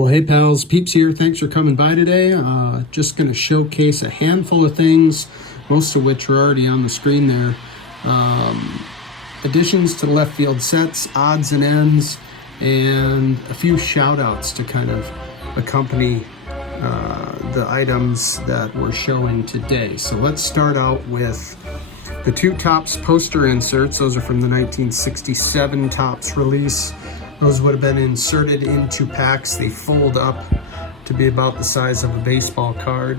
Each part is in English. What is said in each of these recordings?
Well, hey pals, Peeps here. Thanks for coming by today. Just going to showcase a handful of things, most of which are already on the screen there. Additions to the left field sets, odds and ends, and a few shout outs to kind of accompany the items that we're showing today. So let's start out with the two Topps poster inserts. Those are from the 1967 Topps release. Those would have been inserted into packs. They fold up to be about the size of a baseball card.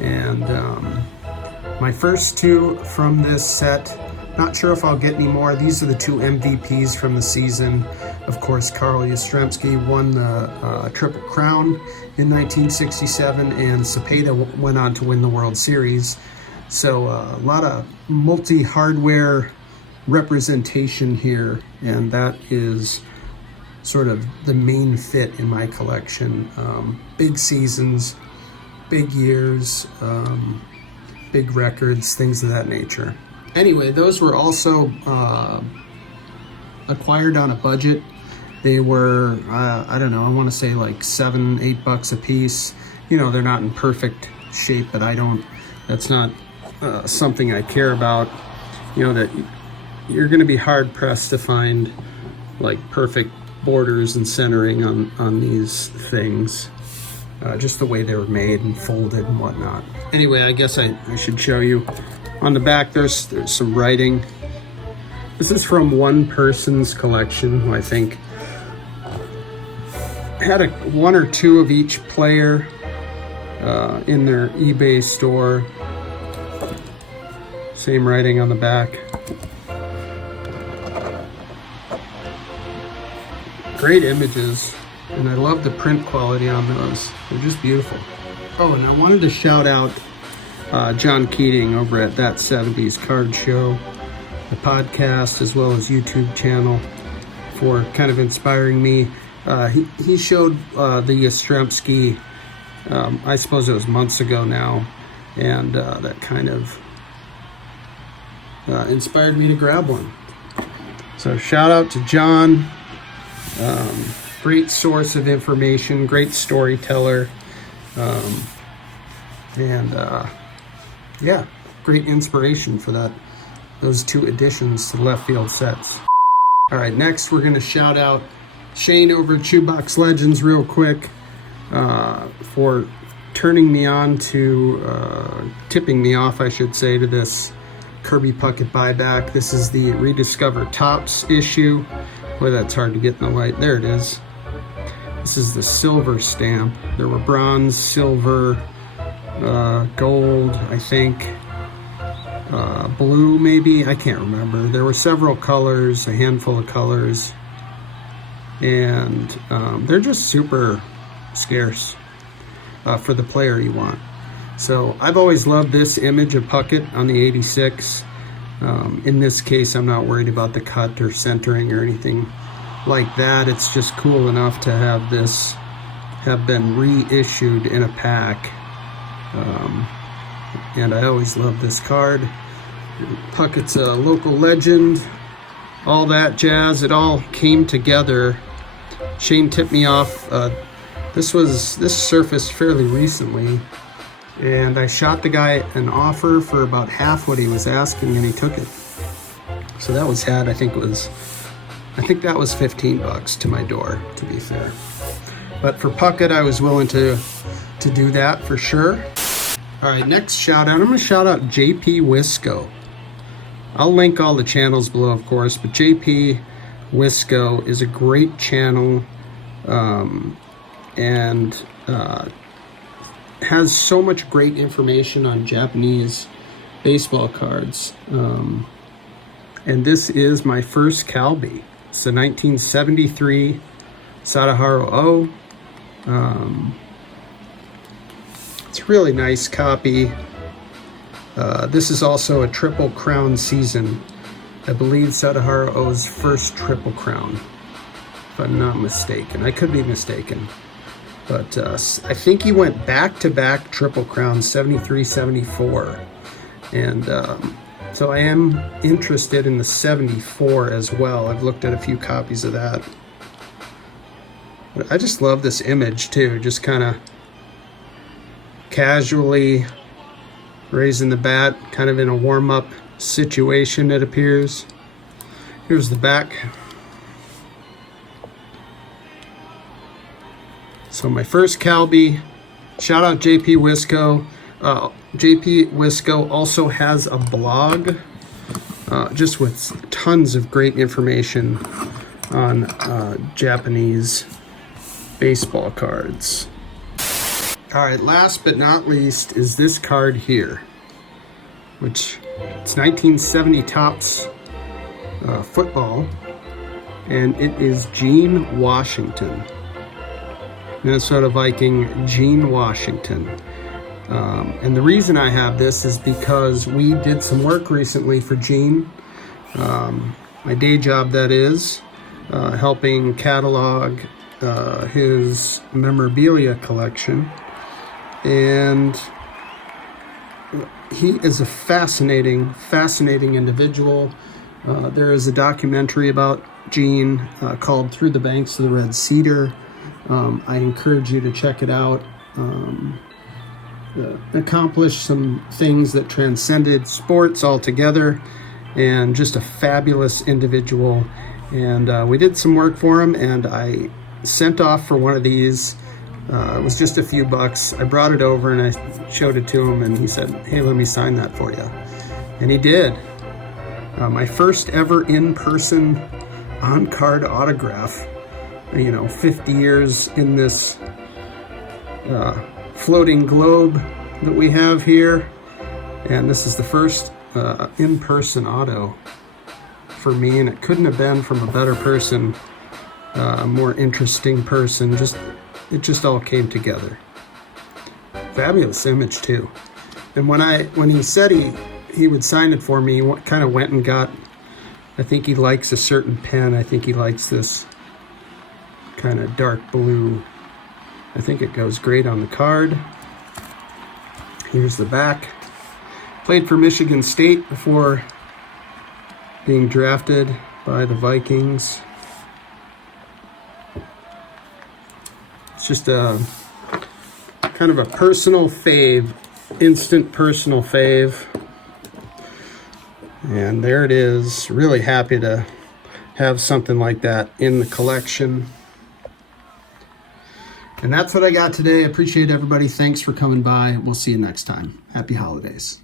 And my first two from this set, not sure if I'll get any more. These are the two MVPs from the season. Of course, Carl Yastrzemski won the Triple Crown in 1967, and Cepeda went on to win the World Series. So a lot of multi-hardware representation here, and that is sort of the main fit in my collection. Big seasons, big years, big records, things of that nature. Anyway, those were also acquired on a budget. They were, I don't know, I want to say like $7-8 a piece. You know, they're not in perfect shape, but that's not something I care about. You know, that you're going to be hard pressed to find like perfect borders and centering on these things, just the way they were made and folded and whatnot. Anyway, I guess I should show you. On the back there's some writing. This is from one person's collection who I think had one or two of each player in their eBay store. Same writing on the back. Great images, and I love the print quality on those. They're just beautiful. Oh, and I wanted to shout out John Keating over at That 70s Card Show, the podcast as well as YouTube channel, for kind of inspiring me. He showed the Yastrzemski, I suppose it was months ago now, and that kind of inspired me to grab one. So shout out to John. Great source of information, great storyteller, and yeah, great inspiration for those two additions to the left field sets. All right, next we're going to shout out Shane over at Shoebox Legends real quick for turning me on to, tipping me off, I should say, to this Kirby Puckett buyback. This is the Rediscover Topps issue. Boy, that's hard to get in the light. There it is. This is the silver stamp. There were bronze, silver, gold, I think, blue maybe, I can't remember. There were several colors, a handful of colors, and they're just super scarce for the player you want. So I've always loved this image of Puckett on the 86. In this case, I'm not worried about the cut or centering or anything like that. It's just cool enough to have this have been reissued in a pack. And I always love this card. Puckett's a local legend, all that jazz. It all came together. Shane tipped me off. This surfaced fairly recently, and I shot the guy an offer for about half what he was asking, and he took it. So that was I think that was $15 to my door, to be fair. But for Puckett, I was willing to do that for sure. All right, next shout out. I'm going to shout out JP Wisco. I'll link all the channels below, of course, but JP Wisco is a great channel, and has so much great information on Japanese baseball cards. And this is my first Calbee. It's a 1973 Sadaharu O. It's a really nice copy. This is also a Triple Crown season. I believe Sadaharu O's first Triple Crown, if I'm not mistaken. I could be mistaken. But I think he went back-to-back Triple Crown, 73, 74. And so I am interested in the 74 as well. I've looked at a few copies of that. I just love this image too, just kind of casually raising the bat, kind of in a warm-up situation, it appears. Here's the back. So my first Calbee, shout out JP Wisco. JP Wisco also has a blog just with tons of great information on Japanese baseball cards. All right, last but not least is this card here, which it's 1970 Topps football, and it is Gene Washington, Minnesota Viking Gene Washington. And the reason I have this is because we did some work recently for Gene, my day job that is, helping catalog his memorabilia collection. And he is a fascinating individual. There is a documentary about Gene called Through the Banks of the Red Cedar. I encourage you to check it out. Accomplished some things that transcended sports altogether, and just a fabulous individual. And we did some work for him, and I sent off for one of these. It was just a few bucks. I brought it over and I showed it to him, and he said, "Hey, let me sign that for you." And he did. My first ever in-person on-card autograph, 50 years in this floating globe that we have here. And this is the first in-person auto for me, and it couldn't have been from a better person, a more interesting person. It just all came together. Fabulous image too. And when he said he would sign it for me, he kind of went and got, I think he likes a certain pen. I think he likes this kind of dark blue. I think it goes great on the card. Here's the back. Played for Michigan State before being drafted by the Vikings. It's just a kind of a personal fave, instant personal fave. And there it is. Really happy to have something like that in the collection. And that's what I got today. Appreciate everybody. Thanks for coming by. We'll see you next time. Happy holidays.